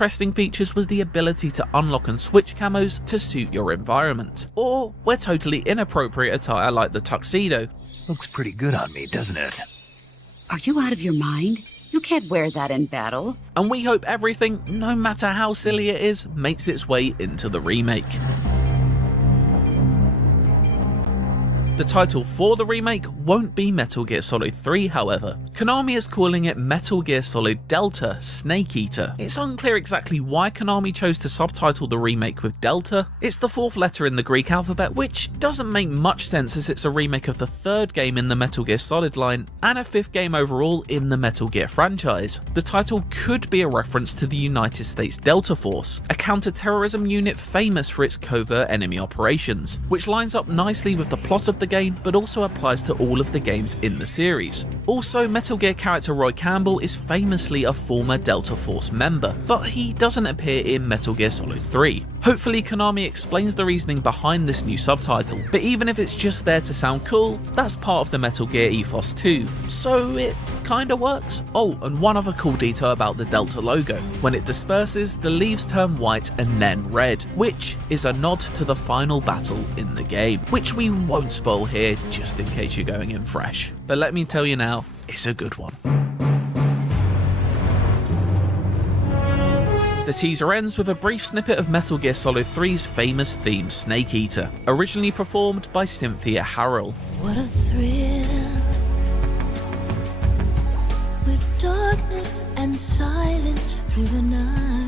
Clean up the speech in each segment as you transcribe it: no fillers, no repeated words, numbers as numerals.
interesting features was the ability to unlock and switch camos to suit your environment, or wear totally inappropriate attire like the tuxedo. Looks pretty good on me, doesn't it? Are you out of your mind? You can't wear that in battle. And we hope everything, no matter how silly it is, makes its way into the remake. The title for the remake won't be Metal Gear Solid 3, however. Konami is calling it Metal Gear Solid Delta Snake Eater. It's unclear exactly why Konami chose to subtitle the remake with Delta. It's the fourth letter in the Greek alphabet, which doesn't make much sense as it's a remake of the third game in the Metal Gear Solid line and a fifth game overall in the Metal Gear franchise. The title could be a reference to the United States Delta Force, a counter-terrorism unit famous for its covert enemy operations, which lines up nicely with the plot of the game but also applies to all of the games in the series. Also, Metal Gear character Roy Campbell is famously a former Delta Force member, but he doesn't appear in Metal Gear Solid 3. Hopefully Konami explains the reasoning behind this new subtitle, but even if it's just there to sound cool, that's part of the Metal Gear ethos too, so it kinda works. Oh, and one other cool detail about the Delta logo. When it disperses, the leaves turn white and then red, which is a nod to the final battle in the game, which we won't spoil here just in case you're going in fresh. But let me tell you now, it's a good one. The teaser ends with a brief snippet of Metal Gear Solid 3's famous theme Snake Eater, originally performed by Cynthia Harrell. What a thrill, with darkness and silence through the night.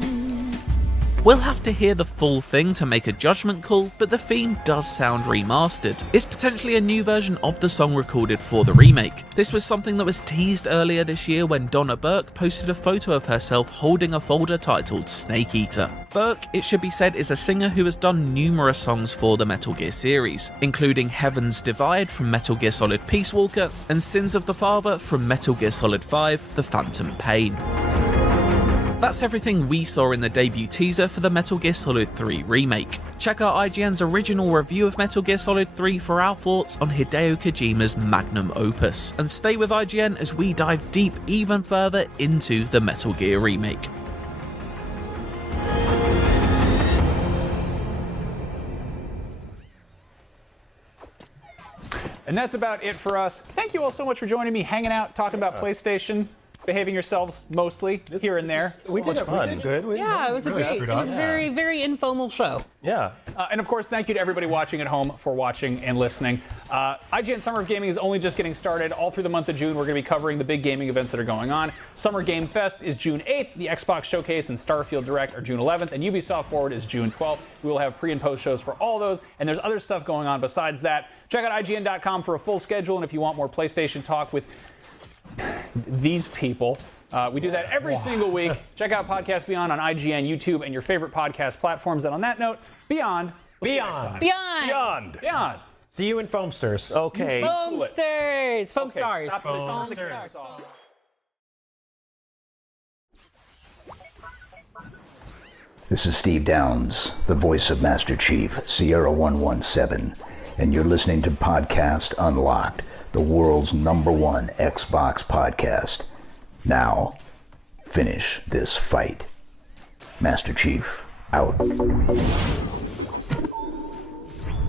We'll have to hear the full thing to make a judgment call, but the theme does sound remastered. It's potentially a new version of the song recorded for the remake. This was something that was teased earlier this year when Donna Burke posted a photo of herself holding a folder titled Snake Eater. Burke, it should be said, is a singer who has done numerous songs for the Metal Gear series, including Heaven's Divide from Metal Gear Solid Peace Walker and Sins of the Father from Metal Gear Solid 5 The Phantom Pain. That's everything we saw in the debut teaser for the Metal Gear Solid 3 remake. Check out IGN's original review of Metal Gear Solid 3 for our thoughts on Hideo Kojima's magnum opus, and stay with IGN as we dive deep even further into the Metal Gear remake. And that's about it for us. Thank you all so much for joining me, hanging out, talking about PlayStation. Behaving yourselves mostly here and there. We did good. Yeah, it was a very, very informal show. Yeah. And of course, thank you to everybody watching at home for watching and listening. IGN Summer of Gaming is only just getting started. All through the month of June, we're going to be covering the big gaming events that are going on. Summer Game Fest is June 8th. The Xbox Showcase and Starfield Direct are June 11th. And Ubisoft Forward is June 12th. We will have pre and post shows for all those. And there's other stuff going on besides that. Check out IGN.com for a full schedule. And if you want more PlayStation talk with these people, we do that every single week. Check out Podcast Beyond on IGN, YouTube, and your favorite podcast platforms. And on that note, Beyond. Beyond. See you in Foamsters. Okay. Foamsters. Foam stars. Stop it. Foam Foamsters. stars. This is Steve Downs, the voice of Master Chief, Sierra 117, and you're listening to Podcast Unlocked, the world's #1 Xbox podcast. Now, finish this fight. Master Chief, out.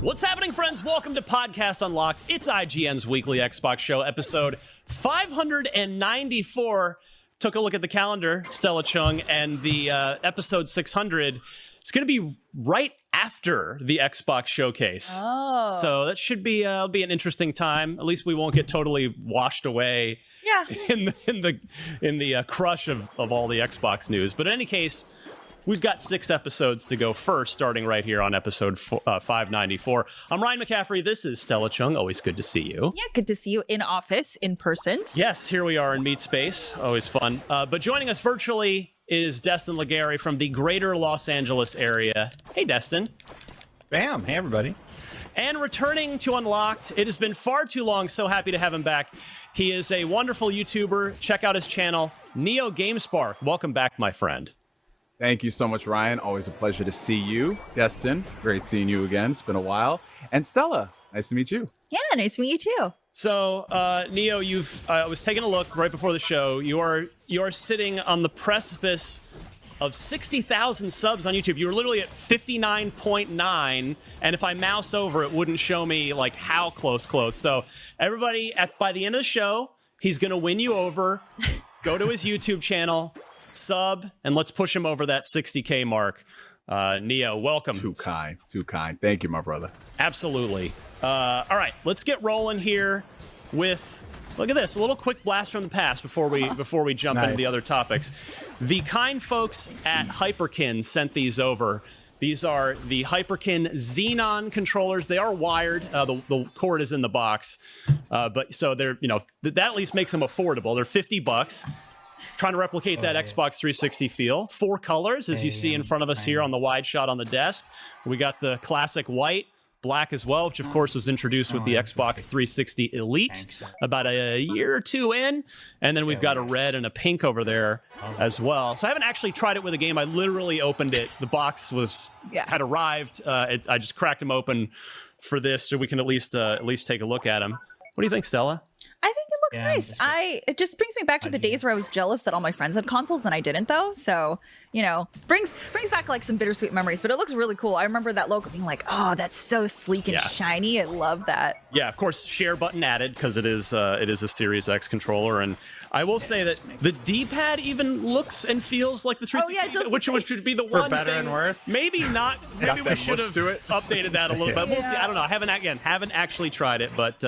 What's happening, friends? Welcome to Podcast Unlocked. It's IGN's weekly Xbox show, episode 594. Took a look at the calendar, Stella Chung, and the episode 600. It's going to be right after the Xbox showcase. Oh. So that should be be an interesting time. At least we won't get totally washed away in the crush of all the Xbox news. But in any case, we've got 6 episodes to go first, starting right here on episode 594. I'm Ryan McCaffrey. This is Stella Chung. Always good to see you. Yeah, good to see you in office, in person. Yes, here we are in Meat Space. Always fun. But joining us virtually is Destin Legary from the greater Los Angeles area. Hey, Destin. Bam. Hey, everybody. And returning to Unlocked, it has been far too long. So happy to have him back. He is a wonderful YouTuber. Check out his channel, Neo GameSpark. Welcome back, my friend. Thank you so much, Ryan. Always a pleasure to see you. Destin, great seeing you again. It's been a while. And Stella, nice to meet you. Yeah, nice to meet you too. So, Neo, I was taking a look right before the show. You are sitting on the precipice of 60,000 subs on YouTube. You were literally at 59.9, and if I mouse over, it wouldn't show me like how close. So everybody, by the end of the show, he's going to win you over. Go to his YouTube channel, sub, and let's push him over that 60K mark. Neo, welcome. Too kind. Thank you, my brother. Absolutely. All right, let's get rolling here with, look at this, a little quick blast from the past before we jump into the other topics. The kind folks at Hyperkin sent these over. These are the Hyperkin Xenon controllers. They are wired. The cord is in the box, but so they're, that at least makes them affordable. They're $50. Trying to replicate that Xbox 360 feel. 4 colors, as you see in front of us here on the wide shot on the desk. We got the classic white, black as well, which of course was introduced with the Xbox 360 Elite about a year or two in. And then we've got a red and a pink over there as well. So I haven't actually tried it with a game. I literally opened it. The box had arrived. I just cracked them open for this so we can at least take a look at them. What do you think, Stella? I think it looks nice. It just brings me back to the days where I was jealous that all my friends had consoles and I didn't, though. So, brings back like some bittersweet memories, but it looks really cool. I remember that logo being like, oh, that's so sleek and shiny. I love that. Yeah, of course, share button added because it is a Series X controller. And I will say that the D-pad even looks and feels like the 360, which would be the one better thing. And worse. Maybe not. Maybe we should have updated that a little bit. We'll see. I don't know. I haven't actually tried it, but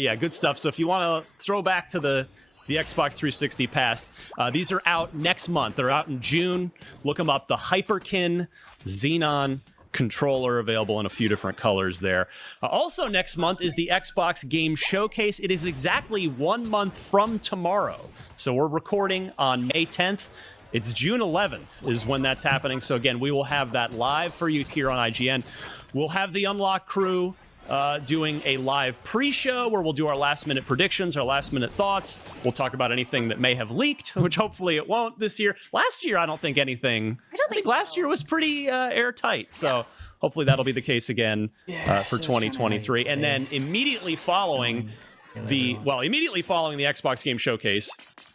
yeah, good stuff. So if you want to throw back to the Xbox 360 past, these are out next month. They're out in June. Look them up. The Hyperkin Xenon controller, available in a few different colors there. Also next month is the Xbox Game Showcase. It is exactly 1 month from tomorrow. So we're recording on May 10th. It's June 11th is when that's happening. So again, we will have that live for you here on IGN. We'll have the Unlock crew doing a live pre-show where we'll do our last-minute predictions, our last-minute thoughts. We'll talk about anything that may have leaked, which hopefully it won't this year. Last year, I don't think anything. I think last year was pretty airtight. So hopefully that'll be the case again for 2023. And then immediately following the Xbox Game Showcase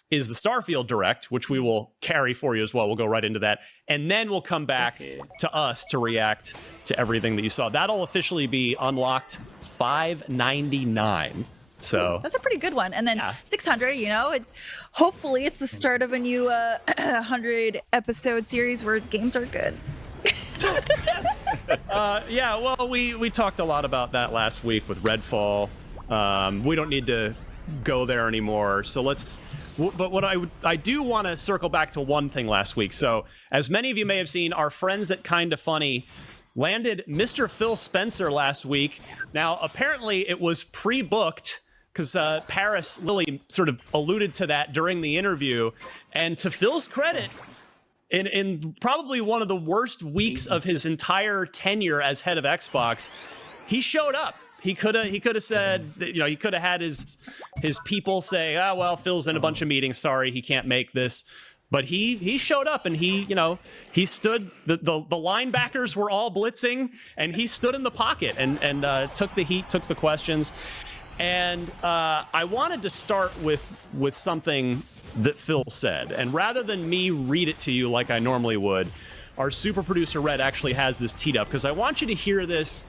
is the Starfield Direct, which we will carry for you as well. We'll go right into that. And then we'll come back to us to react to everything that you saw. That'll officially be unlocked $599. So that's a pretty good one. And then 600, hopefully it's the start of a new 100 episode series where games are good. Well, we talked a lot about that last week with Redfall. We don't need to go there anymore. So but what I do want to circle back to one thing last week. So as many of you may have seen, our friends at Kinda Funny landed Mr. Phil Spencer last week. Now, apparently it was pre-booked because Paris Lily sort of alluded to that during the interview. And to Phil's credit, in probably one of the worst weeks of his entire tenure as head of Xbox, he showed up. He could have said, he could have had his people say, oh, well, Phil's in a bunch of meetings. Sorry, he can't make this. But he showed up and he stood, the linebackers were all blitzing and he stood in the pocket and took the heat, took the questions. And I wanted to start with something that Phil said. And rather than me read it to you like I normally would, our super producer Red actually has this teed up because I want you to hear this.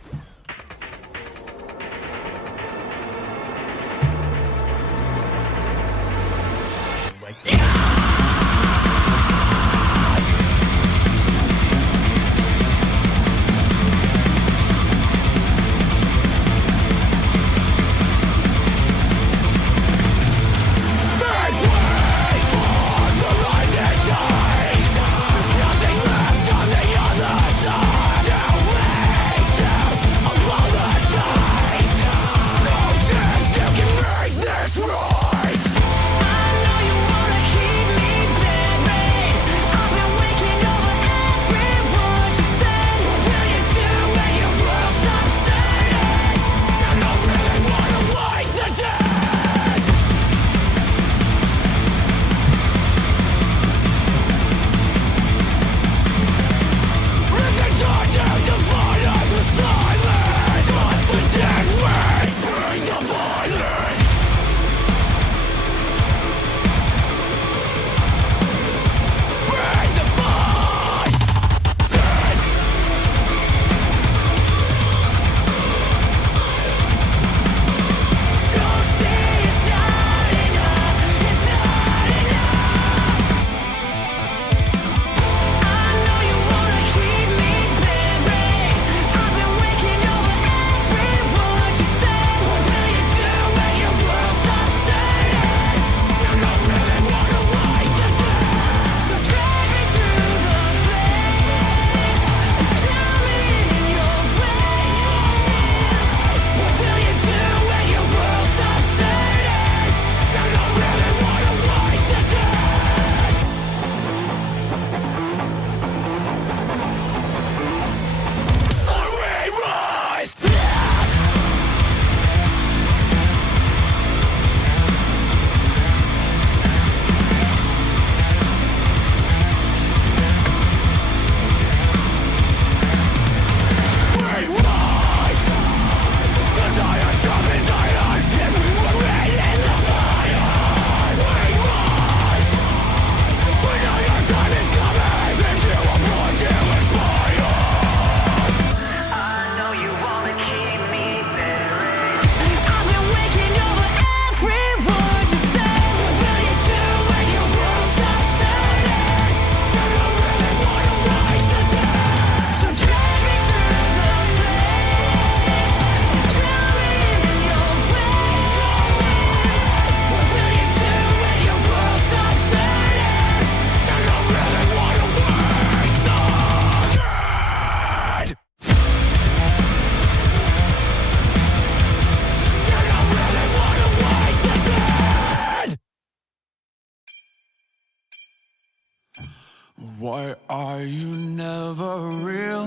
Why are you never real?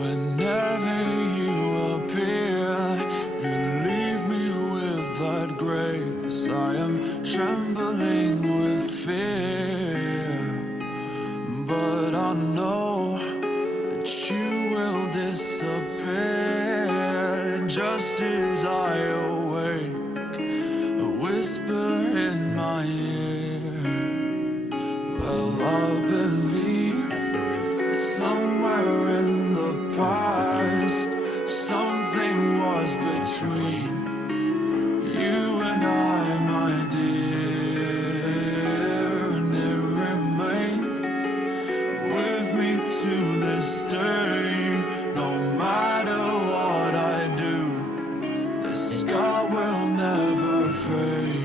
Whenever you appear, you leave me with that grace. I am trembling with fear, but I know that you will disappear just as I awake, a whisper in my ear. Well, I believe that somewhere in the past something was between you and I, my dear, and it remains with me to this day. No matter what I do, the scar will never fade.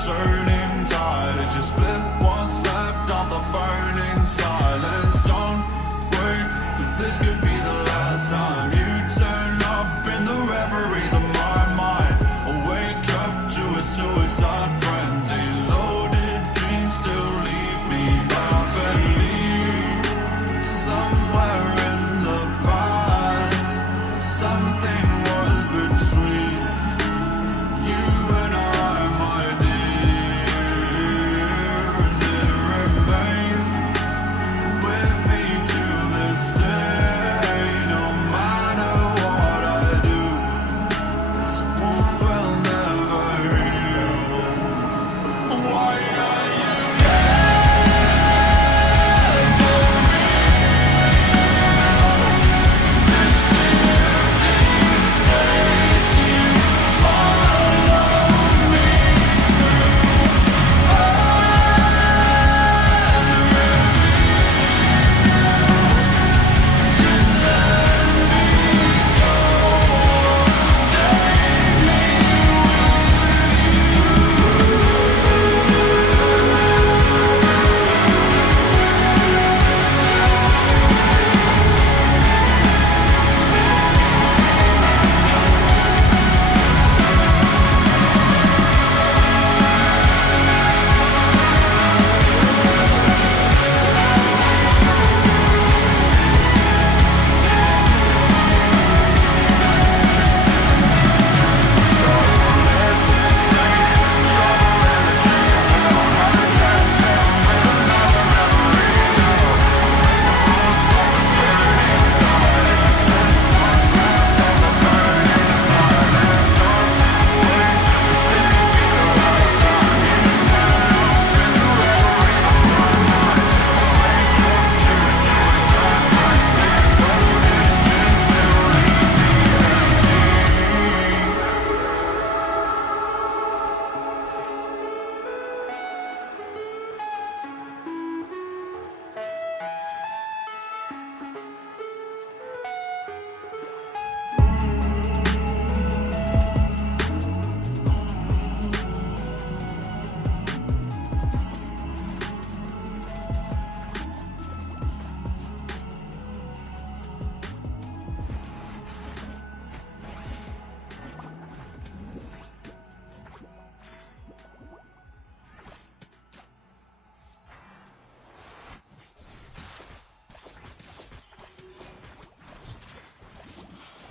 Turning tide, it just split what's left of the burning silence. Don't wait, 'cause this could be the last time you turn up in the reveries of my mind. I'll wake up to a suicide frenzy. Loaded dreams still leave me. I believe somewhere in the past something was between you and I, my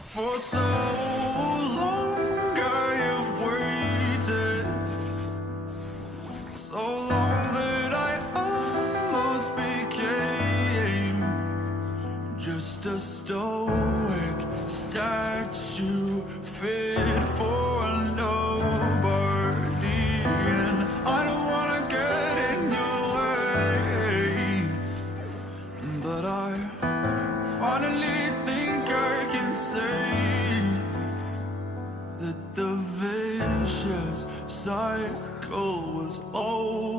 For so long I've waited, so long that I almost became just a stoic statue fit for nobody. And I don't wanna get in your way, but I finally think I can say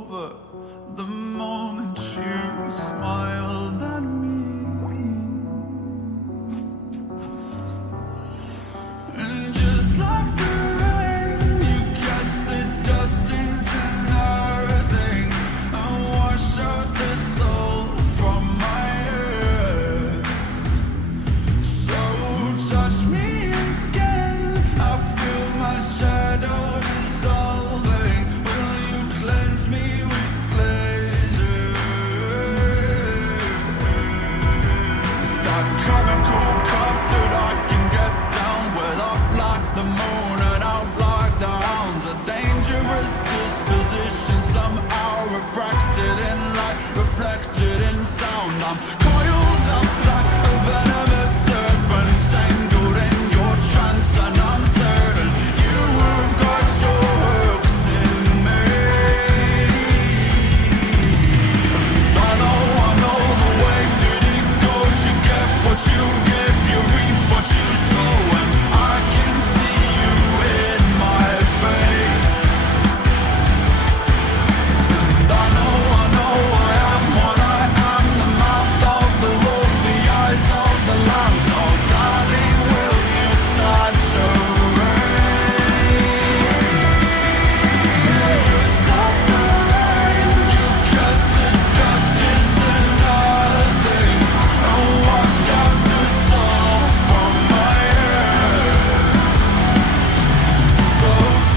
over the moment you smiled at me. And just like the rain, you cast the dust into nothing and wash out the soul from my head. So touch me again, I feel my shadow dissolving. Will you cleanse me with pleasure? Is that chemical cup that I can get down with, up like the moon and out like the hounds? A dangerous disposition, somehow refracted in light, reflected in sound. I'm coiled up like a venomous serpent, tangled in your trance, and I'm certain you have got your hooks in me. I know the way that it goes. You get what you give, you reap what you sow, and I can see you in my fate. And I know I am what I am, the mouth of the wolf, the eyes of the lamb. So darling, will you saturate? Just stop the rain, you cast the dust into nothing and wash out the salt from my head. So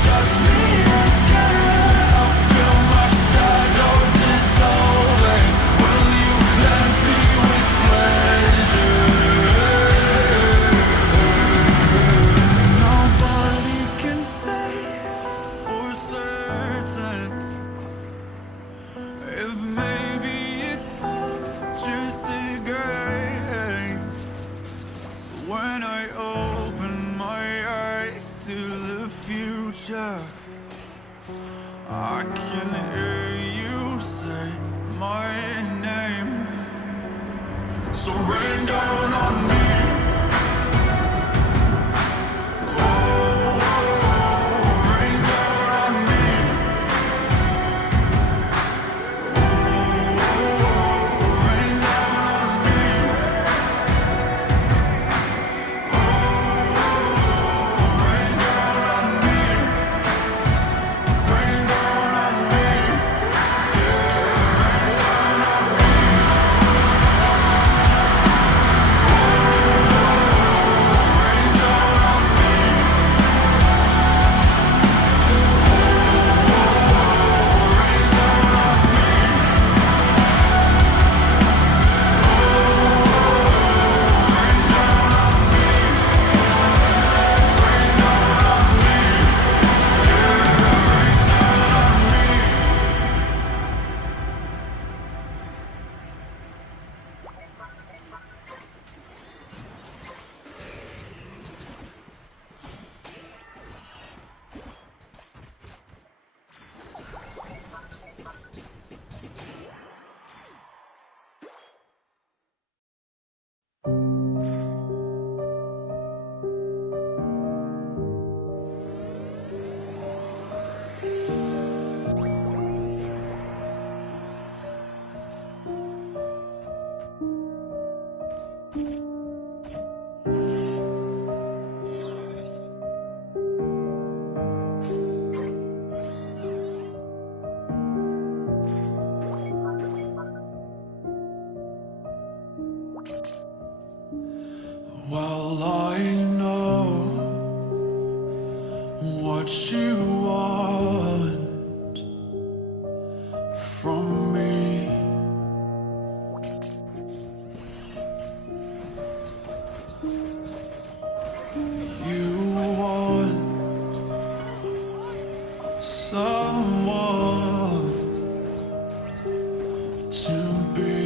touch me again, I feel my shadow dissolving. Will you cleanse me with pleasure? Nobody can say for certain if maybe it's all just a game. When I open my eyes to the future, I can hear you say my name. So rain down on me. Rain down on me. Rain down on me. Rain down on me. Rain down on me. Well, I know what you want from me. You want someone to be.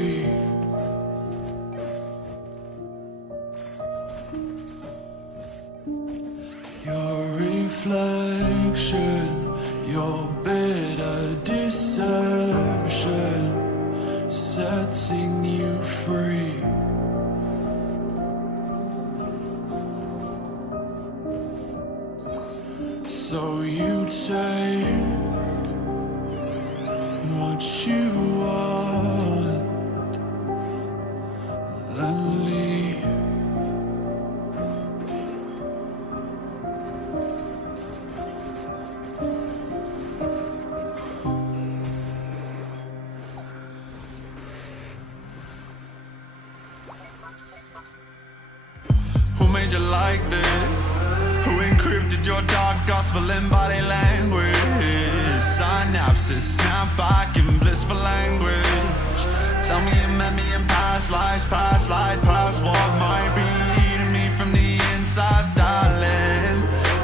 Your reflection, your bitter deception, setting you free. So you take what you want, then leave. Who made you like this? Who encrypted your dark gospel in body language? Synapses snap back in blissful language. Tell me you met me in past lives, past life, past what might be eating me from the inside, darling.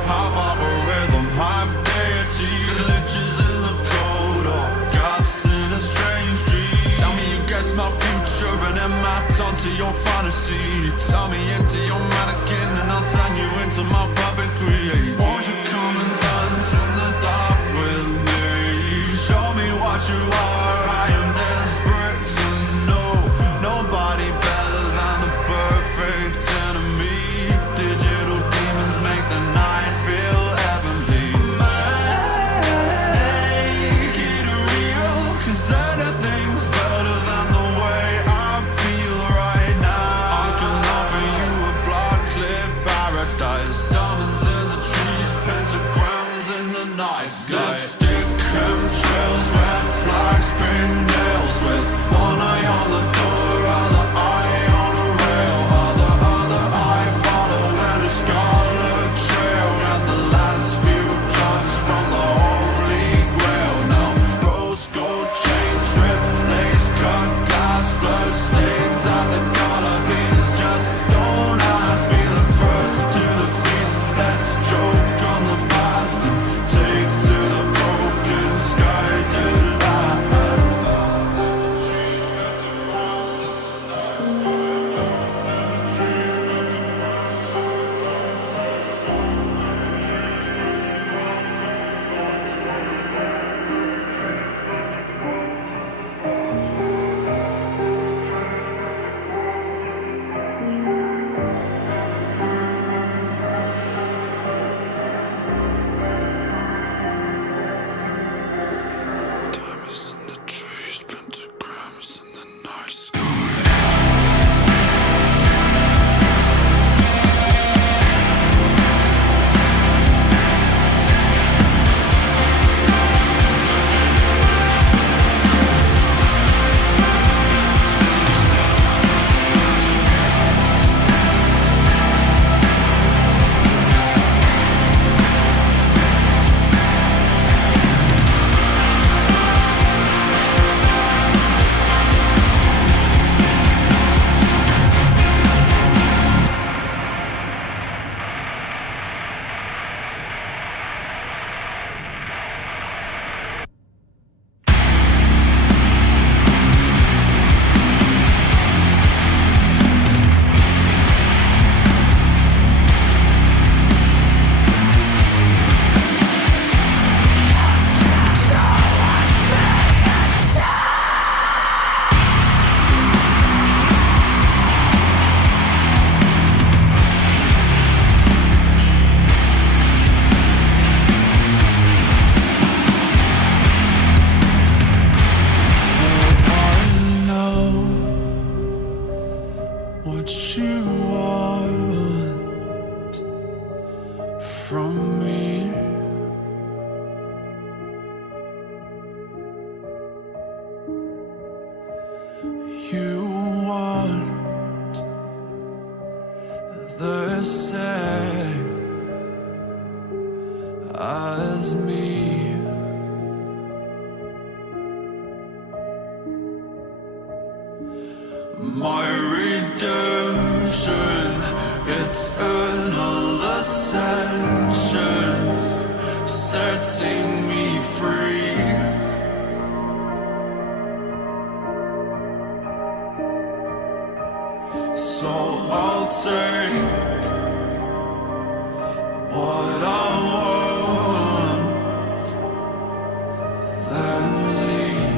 Half algorithm, half deity, glitches in the code, or gaps in a strange dream. Tell me you guessed my future and it mapped onto your fantasy. Tell me into your mannequin and I'll turn you into my puppet queen. Won't you come and dance in the dark with me? Show me what you are. I am desperate to know. Nobody better than the perfect enemy. Digital demons make the night feel heavenly. Make it real, 'cause anything's better than the way I feel right now. I can offer you a blood-clear paradise. Diamonds in the trees, pentagrams in the night sky. Lipstick, chemtrails, red flags, pink nails, with one eye on the door, other eye on a rail, other eye following a scarlet trail. At the last few drops from the holy grail. Now rose gold chains, strip lace, cut glass, blood stains at the collar piece. Just don't ask me, the first to the feast. Let's choke on the past and take to the broken skies at last. Diamonds in the trees, pentagrams in the night sky. I know what you want from me. You want the same as me. My redemption, eternal ascension, setting me free. So I'll take what I want, then leave.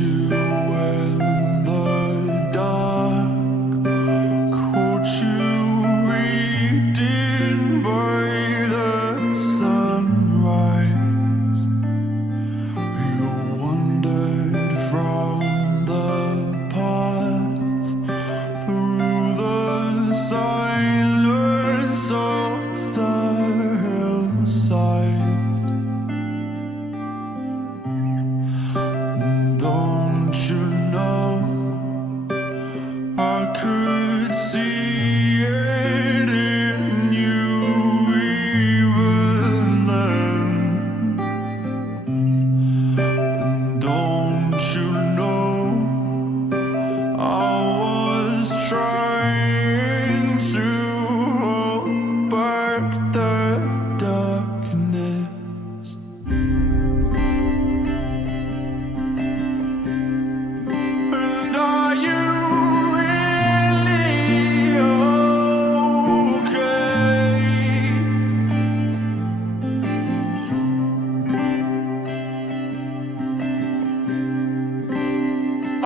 you in the dark, caught you reading by the sunrise. You wandered from the path through the silence of the hillside. Don't you know I could see it in you even then? And don't you know I was trying to hold back